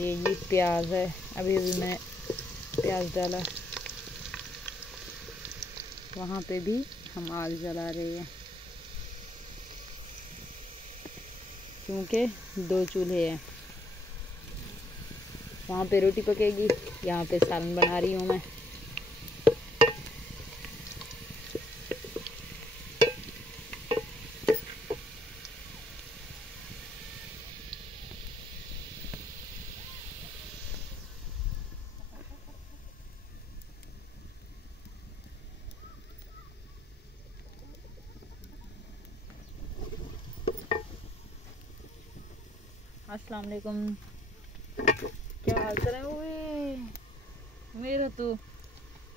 ये प्याज है, अभी अभी मैं प्याज डाला। वहाँ पे भी हम आग जला रहे हैं क्योंकि 2 चूल्हे हैं। वहाँ पे रोटी पकेगी, यहाँ पे सालन बना रही हूँ मैं। अस्सलाम वालेकुम, क्या हाल चाल है? ओए मेरा तो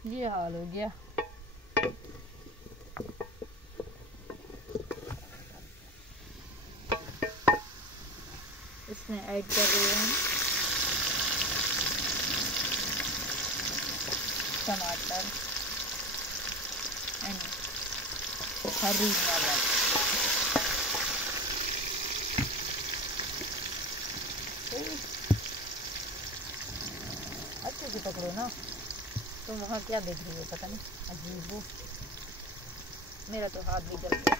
ये हाल हो गया। इसमें ऐड कर रहे हैं टमाटर एंड हरी मिर्च। अच्छे से पकड़ो ना। तुम वहाँ क्या देख रही हो? पता नहीं, अजीब वो। मेरा तो हाथ भी जल गया।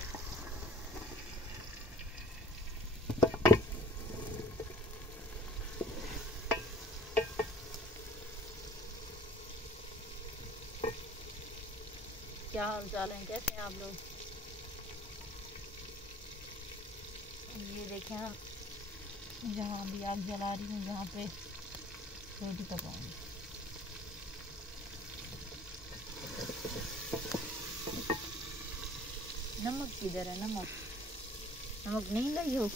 क्या हाल चाल है? कैसे हैं आप लोग? ये देखें, हम जहाँ भी आग जला रही हूँ, जहाँ पे रोटी पकाऊंगी। नमक किधर है? नमक नहीं लाई हो?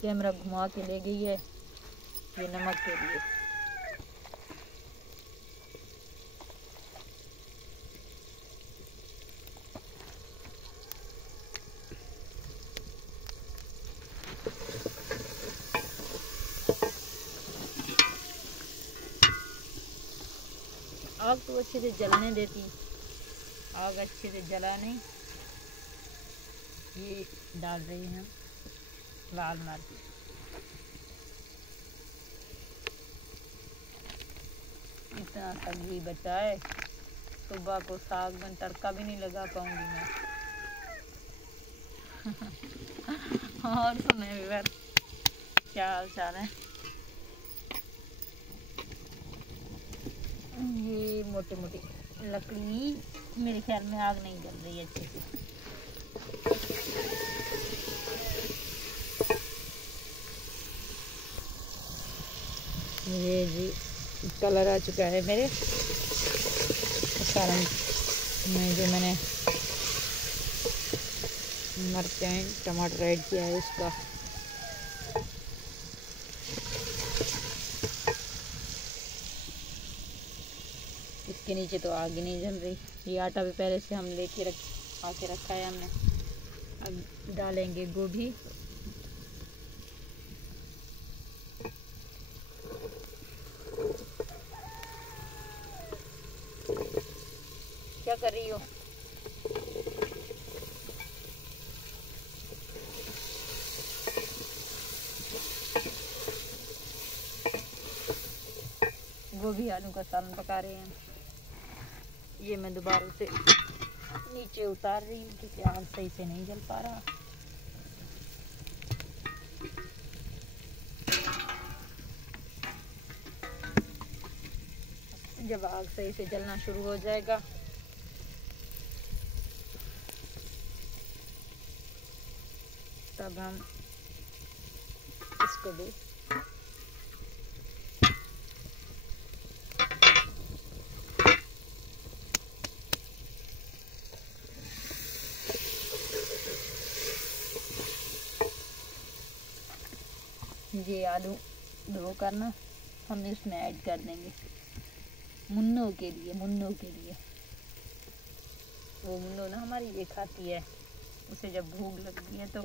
कैमरा घुमा के ले गई है ये नमक के लिए। आग तो अच्छे से जलने देती, आग अच्छे से जला नहीं। ये डाल रही हैं लाल मिर्च। इतना सब्जी बचा है, सुबह को साग में तड़का भी नहीं लगा पाऊंगी मैं। और सुने विवर, क्या हाल चाल है? ये मोटी मोटी लकड़ी, मेरे ख्याल में आग नहीं जल रही है अच्छे से। ये जी कलर आ चुका है मेरे सालन में। जो मैंने मिर्चें टमाटर ऐड किया है उसका। इसके नीचे तो आग ही नहीं जल रही। ये आटा भी पहले से हम लेके आके रखा है हमने। अब डालेंगे गोभी। क्या कर रही हो? गोभी आलू का सालन पका रहे हैं। ये मैं दोबारा से नीचे उतार रही हूँ क्योंकि आग सही से नहीं जल पा रहा। जब आग सही से जलना शुरू हो जाएगा तब हम इसको भी ये आलू धो करना हम इसमें ऐड कर देंगे मुन्नों के लिए। मुन्नों के लिए, वो मुन्नो ना हमारी ये खाती है, उसे जब भूख लगती है तो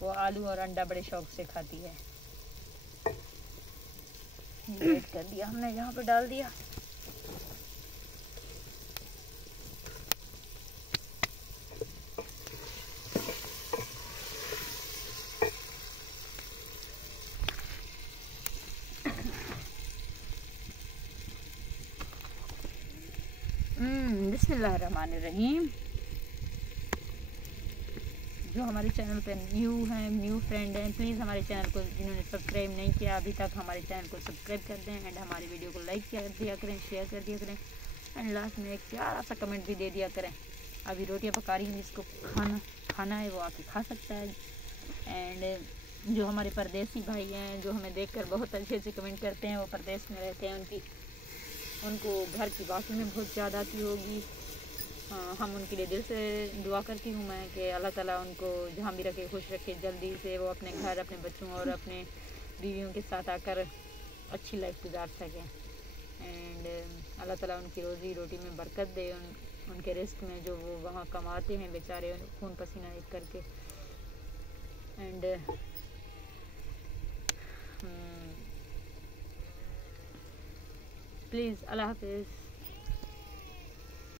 वो आलू और अंडा बड़े शौक से खाती है। ये ऐड कर दिया हमने, यहाँ पे डाल दिया। बिस्मिल्लाहिर्रहमानिर्रहीम। जो हमारे चैनल पे न्यू हैं, न्यू फ्रेंड हैं, प्लीज़ हमारे चैनल को जिन्होंने सब्सक्राइब नहीं किया अभी तक, हमारे चैनल को सब्सक्राइब कर दें एंड हमारी वीडियो को लाइक कर दिया करें, शेयर कर दिया करें एंड लास्ट में एक प्यारा सा कमेंट भी दे दिया करें। अभी रोटियां पका रही हैं, जिसको खाना है वो आके खा सकता है। एंड जो हमारे परदेसी भाई हैं, जो हमें देखकर बहुत अच्छे अच्छे कमेंट करते हैं, वो परदेश में रहते हैं, उनको घर की बातें में बहुत याद आती होगी। हम उनके लिए दिल से दुआ करती हूँ मैं कि अल्लाह ताला उनको जहाँ भी रखे खुश रखे, जल्दी से वो अपने घर, अपने बच्चों और अपने बीवियों के साथ आकर अच्छी लाइफ गुजार सकें। एंड अल्लाह ताला उनकी रोज़ी रोटी में बरकत दे, उनके रिस्क में जो वो वहाँ कमाते हैं बेचारे खून पसीना एक करके। एंड प्लीज़ अल्लाह हाफिज़।